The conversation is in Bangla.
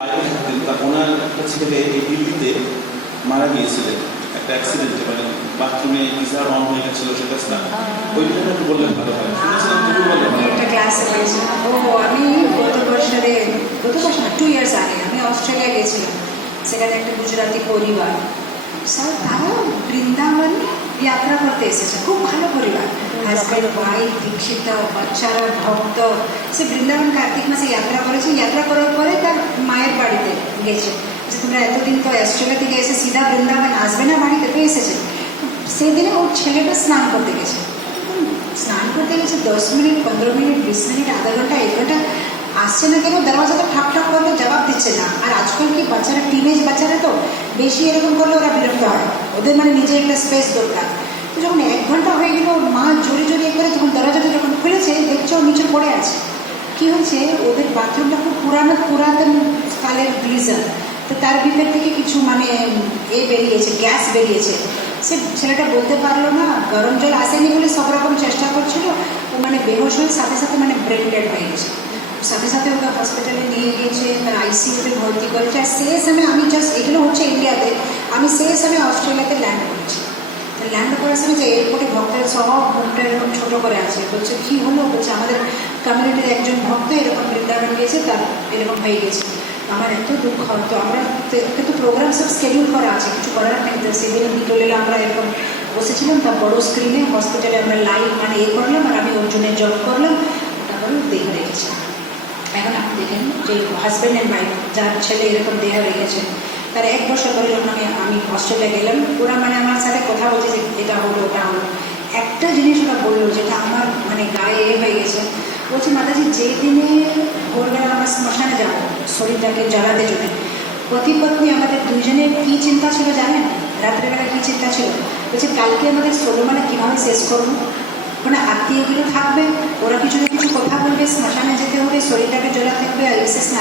ওনার একটা ছেলে এই দিল্লিতে মারা গিয়েছিলেন একটা অ্যাক্সিডেন্টে, মানে বাথরুমে গিজার অন হয়ে গেছিল, সেটা স্নান ওইটা একটু বললে ভালো হয়। শুনেছিলাম তুমি বললে একটা ক্লাসে পড়েছিলাম। আমি গত বছর না 2 ইয়ার্স আগে আমি অস্ট্রেলিয়া গেছিলাম। সেখানে একটা গুজরাটি পরিবার, স্যার তারা বৃন্দাবন যাত্রা করতে এসেছে, খুব ভালো পরিবার, হাজব্যান্ড ওয়াইফ, দীক্ষিত, বাচ্চারা ভক্ত। সে বৃন্দাবন কার্তিক মাসে যাত্রা করেছে, যাত্রা করার পরে তার মায়ের বাড়িতে গেছে যে তোমরা এতদিন তো অস্ট্রেলিয়া থেকে এসে সিধা বৃন্দাবন আসবে না, বাড়িতে তো এসেছে। সেদিনে ওর ছেলেটা স্নান করতে গেছে, স্নান করতে গেছে 10 মিনিট, 15 মিনিট, 20 মিনিট, আধা ঘন্টা, 1 ঘন্টা, আসছে না কেন, দরওয়াজাটা ঠাপ ঠাপ করলে জবাব দিচ্ছে না। আর আজকাল কি বাচ্চারা, টিনেজ বাচ্চারা তো বেশি এরকম করলে ওরা বিরক্ত হয়, ওদের মানে নিজে একটা স্পেস দরকার। তো যখন 1 ঘন্টা হয়ে গেল, ওর মা জোরে জোরে করে যখন দরওয়াজাটা যখন খুলেছে, দেখছে ও নিচে পড়ে আছে। কি হয়েছে, ওদের বাথরুমটা খুব পুরাতন কালের গ্লিজার, তো তার ভিতর থেকে কিছু মানে বেরিয়েছে, গ্যাস বেরিয়েছে। সে ছেলেটা বলতে পারলো না, গরম জল আসেনি বলে সব রকম চেষ্টা করছিল, ও মানে বেহোশ হয়ে সাথে সাথে মানে ব্রেন ডেড হয়ে গেছে। সাথে সাথে ওকে হসপিটালে নিয়ে গিয়েছে, তার আইসিইউতে ভর্তি করেছে। আর সেই সময় আমি জাস্ট, এগুলো হচ্ছে ইন্ডিয়াতে, আমি সেই সময় অস্ট্রেলিয়াতে ল্যান্ড করেছি। ল্যান্ড করার সময় যে এয়ারপোর্টে ভক্তের সব মুখটা এরকম ছোটো করে আছে, বলছে কী হলো, বলছে আমাদের কমিউনিটির একজন ভক্ত এরকম বৃন্দাবন গিয়েছে, তার এরকম হয়ে গেছে। আমার এত দুঃখ। তো আমরা কিন্তু প্রোগ্রাম সব স্কেডিউল করা আছে, কিছু করার নেই। তো সেদিনে বিকেলে আমরা এরকম বসেছিলাম, তার বড়ো স্ক্রিনে হসপিটালে আমরা লাইভ মানে করলাম, আর আমি অর্জুনের জব করলাম, তারপরে দেখে রেখেছি। এখন আপনি দেখেন যে হাজব্যান্ড অ্যান্ড ওয়াইফ, যার ছেলে এরকম দেহা রেখেছে, তার 1 বছর ধরে যখন আমি অস্ট্রেলিয়া গেলাম, ওরা মানে আমার সাথে কথা বলছে যে এটা হলো ওটা হলো। একটা জিনিস ওরা বললো যেটা আমার মানে গায়ে হয়ে গেছে, বলছি মাতাজি যে দিনে ভোরবেলা আমরা শ্মশানে যাবো শরীরটাকে জ্বালাতে জন্য, পতি পত্নী আমাদের দুজনের কী চিন্তা ছিল জানেন? রাত্রেবেলা কী চিন্তা ছিল, বলছে কালকে আমাদের ষোলো মানে কীভাবে শেষ করবো, মানে আত্মীয়গুলো থাকবে, ওরা